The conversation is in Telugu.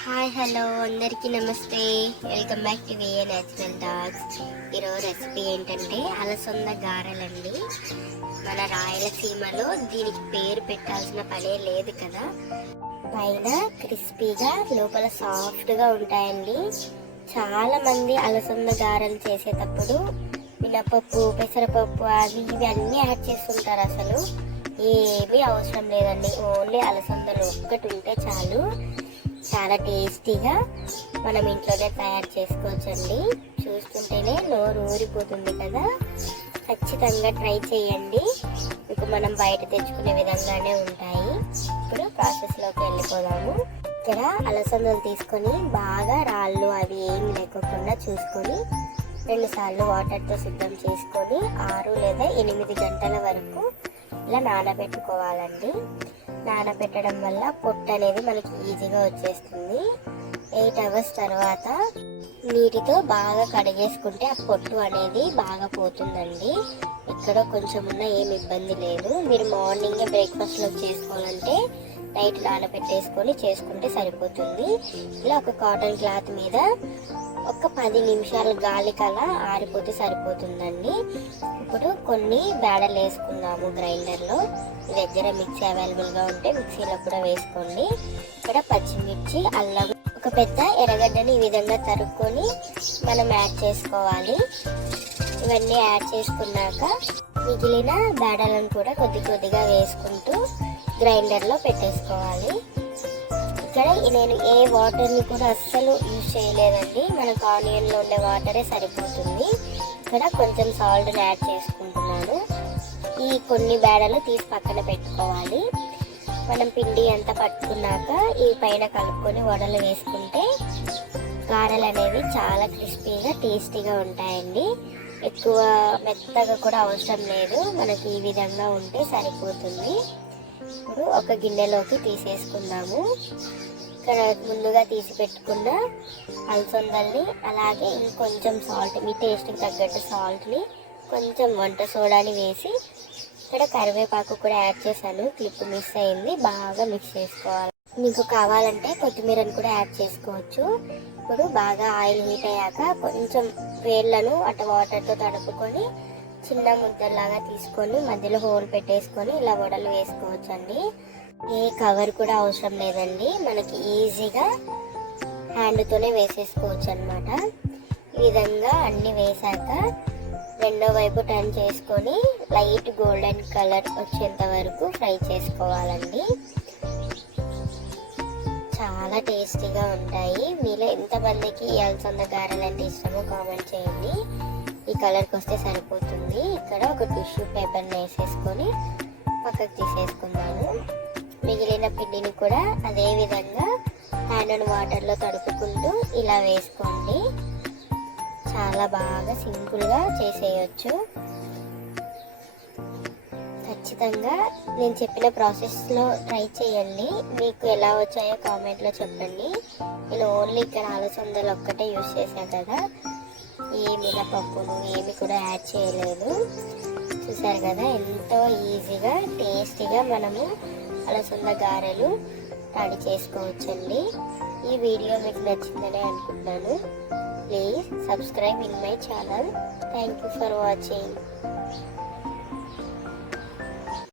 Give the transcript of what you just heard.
హాయ్ హలో అందరికీ నమస్తే. Welcome back to V A natural dogs ఈరోజు రెసిపీ ఏంటంటే అలసంద గారెలండి. మన రాయలసీమలో దీనికి పేరు పెట్టాల్సిన పనే లేదు కదా. పైన క్రిస్పీగా లోపల సాఫ్ట్గా ఉంటాయండి. చాలామంది అలసంద గారెలు చేసేటప్పుడు మినపప్పు పెసరపప్పు అవి ఇవి అన్నీ యాడ్ చేస్తుంటారు అసలు. ఏమీ అవసరం లేదండి. ఓన్లీ అలసందలు ఒక్కటి ఉంటే చాలు. చాలా టేస్టీగా మనం ఇంట్లోనే తయారు చేసుకోవచ్చండి. చూస్తుంటేనే నోరు ఊరిపోతుంది కదా. ఖచ్చితంగా ట్రై చేయండి. మీకు మనం బయట తెచ్చుకునే విధంగానే ఉంటాయి. ఇప్పుడు ప్రాసెస్లోకి వెళ్ళిపోదాము. ఇక్కడ అలసందలు తీసుకొని బాగా రాళ్ళు అవి ఏం లేకోకుండా చూసుకొని రెండుసార్లు వాటర్తో శుద్ధం చేసుకొని ఆరు లేదా ఎనిమిది గంటల వరకు ఇలా నానబెట్టుకోవాలండి. నానబెట్టడం వల్ల పొట్టు అనేది మనకి ఈజీగా వచ్చేస్తుంది. ఎయిట్ అవర్స్ తర్వాత నీటితో బాగా కడిగేసుకుంటే ఆ పొట్టు అనేది బాగా పోతుందండి. ఇక్కడ కొంచెం ఉన్న ఏం ఇబ్బంది లేదు. మీరు మార్నింగ్ బ్రేక్ఫాస్ట్లో చేసుకోవాలంటే నైట్ నానబెట్టేసుకొని చేసుకుంటే సరిపోతుంది. ఇలా ఒక కాటన్ క్లాత్ మీద ఒక పది నిమిషాలు గాలి కలా ఆరిపోతే సరిపోతుందండి. ఇప్పుడు కొన్ని బేడలు వేసుకుందాము గ్రైండర్లో. మీ దగ్గర మిక్సీ అవైలబుల్గా ఉంటే మిక్సీలో కూడా వేసుకోండి. ఇక్కడ పచ్చిమిర్చి అల్లం ఒక పెద్ద ఎర్రగడ్డని ఈ విధంగా తరుక్కొని మనం యాడ్ చేసుకోవాలి. ఇవన్నీ యాడ్ చేసుకున్నాక మిగిలిన బేడలను కూడా కొద్ది కొద్దిగా వేసుకుంటూ గ్రైండర్లో పెట్టేసుకోవాలి. ఇక్కడ నేను ఏ వాటర్ని కూడా అస్సలు యూజ్ చేయలేదండి. మనకు ఆనియన్లో ఉండే వాటరే సరిపోతుంది. ఇక్కడ కొంచెం సాల్ట్ని యాడ్ చేసుకుంటున్నాను. ఈ కొన్ని బేడలు తీసి పక్కన పెట్టుకోవాలి. మనం పిండి అంతా పట్టుకున్నాక ఈ పైన కలుపుకొని వడలు వేసుకుంటే గారెలు అనేవి చాలా క్రిస్పీగా టేస్టీగా ఉంటాయండి. ఎక్కువ మెత్తగా కూడా అవసరం లేదు. మనకి ఈ విధంగా ఉంటే సరిపోతుంది. ఇప్పుడు ఒక గిన్నెలోకి తీసేసుకుందాము. ఇక్కడ ముందుగా తీసి పెట్టుకున్న అలసందల్ని అలాగే ఇంకొంచెం సాల్ట్ మీ టేస్ట్కి తగ్గట్టు సాల్ట్ని కొంచెం వంట సోడాని వేసి ఇక్కడ కరివేపాకు కూడా యాడ్ చేశాను. క్లిప్ మిస్ అయింది బాగా మిక్స్ చేసుకోవాలి. మీకు కావాలంటే కొత్తిమీరని కూడా యాడ్ చేసుకోవచ్చు. ఇప్పుడు బాగా ఆయిల్ హీట్ అయ్యాక కొంచెం వేళ్ళను అటు వాటర్తో తడుపుకొని చిన్న ముద్దలాగా తీసుకొని మధ్యలో హోల్ పెట్టేసుకొని ఇలా వడలు వేసుకోవచ్చండి. ఏ కవర్ కూడా అవసరం లేదండి. మనకి ఈజీగా హ్యాండ్తోనే వేసేసుకోవచ్చు అనమాట ఈ విధంగా అన్నీ వేసాక రెండో వైపు టర్న్ చేసుకొని లైట్ గోల్డెన్ కలర్ వచ్చేంత వరకు ఫ్రై చేసుకోవాలండి. చాలా టేస్టీగా ఉంటాయి. మీలో ఎంతమందికి ఈ అలసంద గారెలు అంటే ఇష్టమో కామెంట్ చేయండి. ఈ కలర్కి వస్తే సరిపోతుంది. ఇక్కడ ఒక టిష్యూ పేపర్ని వేసేసుకొని పక్కకు తీసేసుకున్నాను. మిగిలిన పిండిని కూడా అదే విధంగా హ్యాండ్ వాటర్లో తడుపుకుంటూ ఇలా వేసుకోండి. చాలా బాగా సింపుల్గా చేసేయచ్చు. ఖచ్చితంగా నేను చెప్పిన ప్రాసెస్లో ట్రై చేయండి. మీకు ఎలా వచ్చాయో కామెంట్లో చెప్పండి. నేను ఓన్లీ ఇక్కడ ఆలోచనలు ఒక్కటే యూస్ చేశాను కదా. ఏ మినపప్పును ఏమి కూడా యాడ్ చేయలేదు. చూసారు కదా ఎంతో ఈజీగా టేస్టీగా మనము అలసంద గారెలు రెడీ చేసుకోవచ్చండి. ఈ వీడియో మీకు నచ్చిందని అనుకుంటున్నాను. Please subscribe in my channel. Thank you for watching.